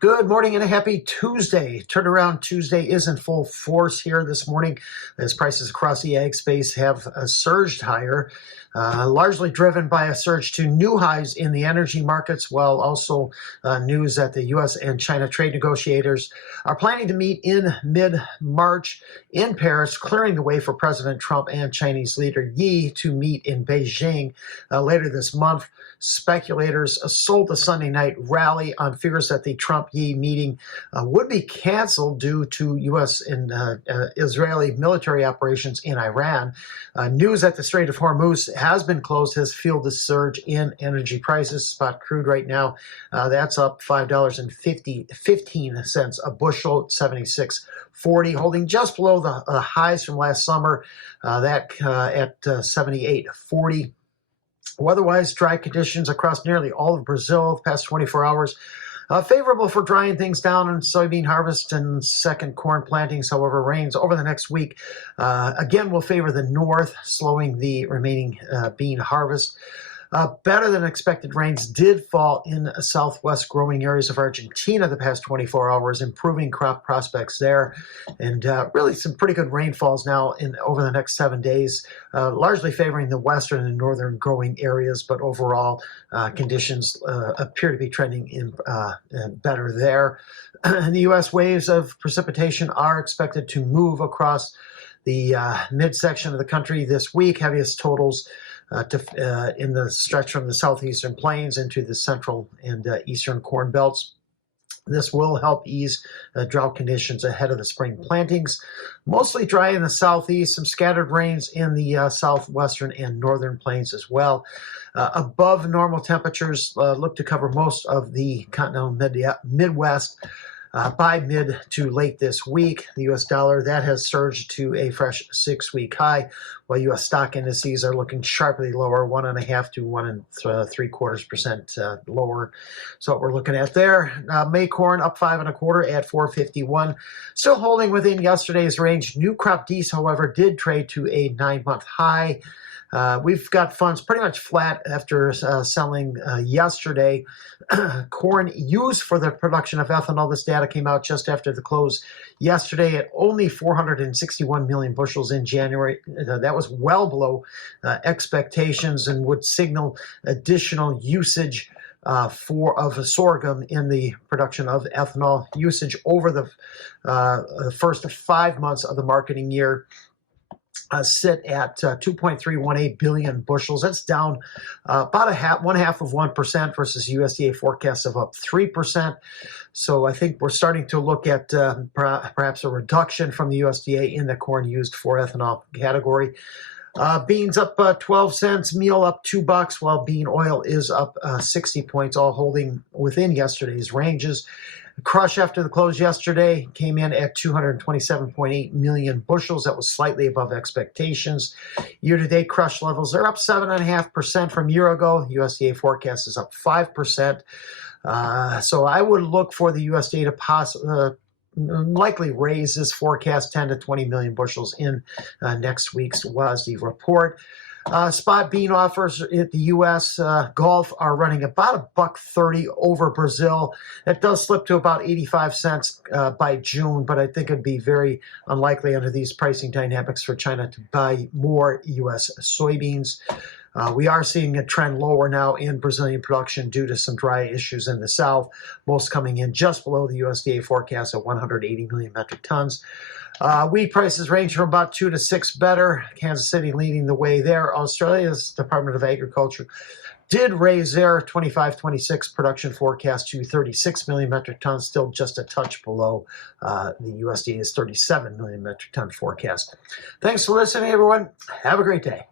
Good morning and a happy Tuesday. Turnaround Tuesday is in full force here this morning as prices across the ag space have surged higher, largely driven by a surge to new highs in the energy markets, while also news that the U.S. and China trade negotiators are planning to meet in mid-March in Paris, clearing the way for President Trump and Chinese leader Yi to meet in Beijing later this month. Speculators sold the Sunday night rally on fears that the Trump-Yi meeting would be canceled due to U.S. and Israeli military operations in Iran. News that the Strait of Hormuz has been closed has fueled the surge in energy prices. Spot crude right now, that's up $5.15 a bushel, 76.40, holding just below the highs from last summer, at 78.40. Weather-wise, dry conditions across nearly all of Brazil the past 24 hours. Favorable for drying things down in soybean harvest and second corn plantings. However, rains over the next week again will favor the north, slowing the remaining bean harvest. Better than expected rains did fall in southwest growing areas of Argentina the past 24 hours, improving crop prospects there. And really some pretty good rainfalls now over the next 7 days, largely favoring the western and northern growing areas. But overall, conditions appear to be trending in better there. In the U.S., waves of precipitation are expected to move across the midsection of the country this week. Heaviest totals in the stretch from the southeastern plains into the central and eastern corn belts. This will help ease drought conditions ahead of the spring plantings. Mostly dry in the southeast, some scattered rains in the southwestern and northern plains as well. Above normal temperatures look to cover most of the continental Midwest. By mid to late this week, the U.S. dollar, that has surged to a fresh 6-week high, while U.S. stock indices are looking sharply lower, 1.5 to 1.75% lower. So what we're looking at there, May corn up 5 1/4 at 4.51, still holding within yesterday's range. New crop Ds, however, did trade to a 9-month high. We've got funds pretty much flat after selling yesterday. Corn used for the production of ethanol, this data came out just after the close yesterday at only 461 million bushels in January. That was well below expectations and would signal additional usage of sorghum in the production of ethanol. Usage over the first 5 months of the marketing year sit at 2.318 billion bushels. That's down about 0.5% versus USDA forecasts of up 3%. So I think we're starting to look at perhaps a reduction from the USDA in the corn used for ethanol category. Beans up 12 cents, meal up $2, while bean oil is up 60 points, all holding within yesterday's ranges. Crush after the close yesterday came in at 227.8 million bushels. That was slightly above expectations. Year-to-date crush levels are up 7.5% from a year ago. USDA forecast is up 5%. So I would look for the USDA to likely raise this forecast 10 to 20 million bushels in next week's WASDE report. Spot bean offers at the U.S. Gulf are running about $1.30 over Brazil. That does slip to about 85 cents by June, but I think it'd be very unlikely under these pricing dynamics for China to buy more U.S. soybeans. We are seeing a trend lower now in Brazilian production due to some dry issues in the south, most coming in just below the USDA forecast at 180 million metric tons. Wheat prices range from about 2 to 6 better. Kansas City leading the way there. Australia's Department of Agriculture did raise their 25-26 production forecast to 36 million metric tons, still just a touch below the USDA's 37 million metric ton forecast. Thanks for listening, everyone. Have a great day.